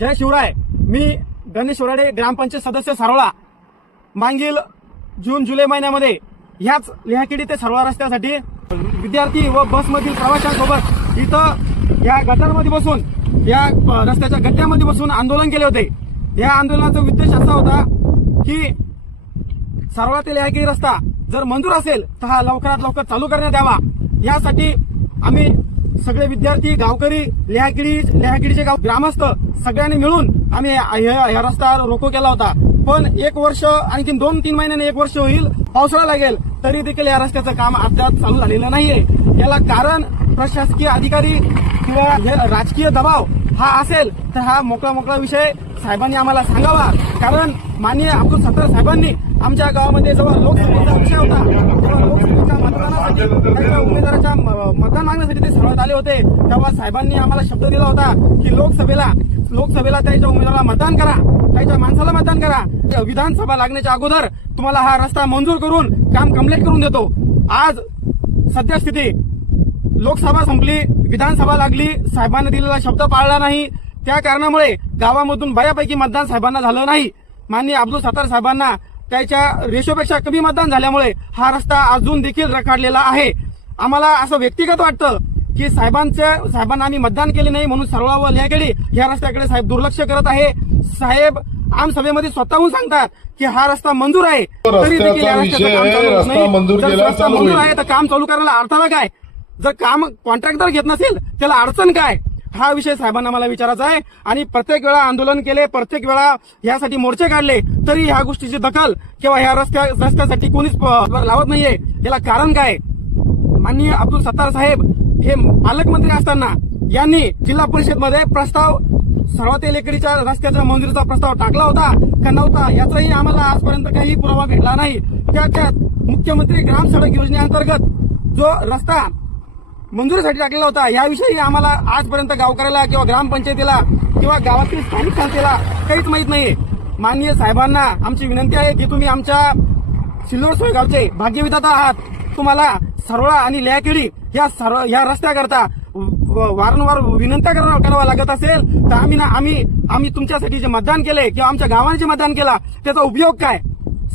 जय शिवराय. मी गणेश वराडे ग्रामपंचायत सदस्य सारोळा. मागील जून जुलै महिन्यामध्ये ह्याच लिहाकिडी ते सरवळा रस्त्यासाठी विद्यार्थी व बसमधील प्रवाशांसोबत इथं या गटारमध्ये बसून या रस्त्याच्या गट्ट्यामध्ये बसून आंदोलन केले होते. या आंदोलनाचा उद्देश असा होता की सरवळा ते लिहाकिडी रस्ता जर मंजूर असेल तर हा लवकरात लवकर चालू करण्यात यावा. यासाठी आम्ही सगळे विद्यार्थी गावकरी लिहाकिडी लिहाकिडीचे गाव ग्रामस्थ सगळ्यांनी मिळून आम्ही ह्या रस्ता रोको केला होता. पण एक वर्ष आणखी दोन तीन महिन्याने एक वर्ष होईल पावसाळा लागेल तरी देखील या रस्त्याचं काम अद्याप चालू झालेलं नाहीये. याला कारण प्रशासकीय अधिकारी किंवा राजकीय दबाव हा असेल तर हा मोकळा मोकळा विषय साहेबांनी आम्हाला सांगावा. कारण माननीय अब्दुल सत्तार साहेबांनी आमच्या गावामध्ये जेव्हा लोकसभेचा विषय होता तेव्हा लोकसभेच्या मतदानासाठी त्यांच्या उमेदवाराच्या म- मतदान मागण्यासाठी ते सर्वात आले होते. तेव्हा साहेबांनी आम्हाला शब्द दिला होता की लोकसभेला लोकसभेला त्याच्या उमेदवाराला मतदान करा त्याच्या माणसाला मतदान करा. विधानसभा लागण्याच्या अगोदर तुम्हाला हा रस्ता मंजूर करून काम कंप्लीट करून देतो. आज सद्यस्थिती लोकसभा संपली विधानसभा लागली साहेबांनी दिलेला शब्द पाळला नाही. त्या कारणामुळे गावामधून बऱ्यापैकी मतदान साहेबांना झालं नाही. माननीय अब्दुल सत्तार साहेबांना त्याच्या रेशोपेक्षा कमी मतदान झाल्यामुळे हा रस्ता अजून देखील रखडलेला आहे. आम्हाला असं व्यक्तिगत वाटतं की साहेबांच्या साहेबांना आम्ही मतदान केले नाही म्हणून सरळा व लिहागेडी या रस्त्याकडे साहेब दुर्लक्ष करत आहे. साहेब आमसभेमध्ये स्वतःहून सांगतात की हा रस्ता मंजूर आहे. तरी देखील या रस्त्याचा काम चालू होत रस्ता नाही. जर रस्ता मंजूर. आहे तर काम चालू करायला अडथळा काय? जर काम कॉन्ट्रॅक्टर घेत नसेल त्याला अडचण काय? हा विषय साहेबांना मला विचारायचा आहे. आणि प्रत्येक वेळा आंदोलन केले प्रत्येक वेळा यासाठी मोर्चे काढले तरी ह्या गोष्टीची दखल किंवा ह्या रस्त्या रस्त्यासाठी कोणीच लावत नाहीये. याला कारण काय? माननीय अब्दुल सत्तार साहेब हे पालकमंत्री असताना यांनी जिल्हा परिषदमध्ये प्रस्ताव सर्वात लेकडीच्या रस्त्याच्या मंजुरीचा प्रस्ताव टाकला होता. का नव्हता? याचाही आम्हाला आजपर्यंत काही पुरावा भेटला नाही. त्याच्यात मुख्यमंत्री ग्राम सडक योजनेअंतर्गत जो रस्ता मंजुरीसाठी टाकलेला होता. याविषयी आम्हाला आजपर्यंत गावकऱ्याला किंवा ग्रामपंचायतीला किंवा गावातील स्थानिक संस्थेला काहीच माहीत नाहीये. माननीय साहेबांना आमची विनंती आहे की तुम्ही आमच्या सिल्लोड सोयगावचे भाग्यविधाता आहात. तुम्हाला सरवळा आणि लयाकेडी या सर्व या रस्त्याकरता व- वारंवार विनंत्या करावा लागत असेल तर आम्ही ना आम्ही आम्ही तुमच्यासाठी जे मतदान केले किंवा आमच्या गावाने जे मतदान केला त्याचा उपयोग काय?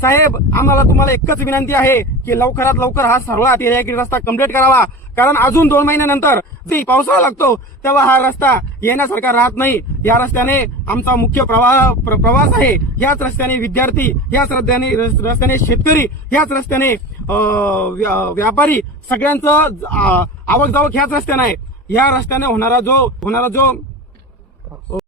साहेब आम्हाला तुम्हाला एकच विनंती आहे की लवकरात लवकर हा सरळा ते रस्ता कंप्लीट करावा. कारण अजून दोन महिन्यानंतर जी पावसाळा लागतो तेव्हा हा रस्ता येण्यासारखा राहत नाही. या रस्त्याने आमचा मुख्य प्रवाह प्र- प्रवास आहे. याच रस्त्याने विद्यार्थी याच रस्त्याने रस्त्याने शेतकरी याच रस्त्याने व्यापारी सगळ्यांचं आवक जावक ह्याच रस्त्याने आहे. या रस्त्याने होणारा जो होणारा जो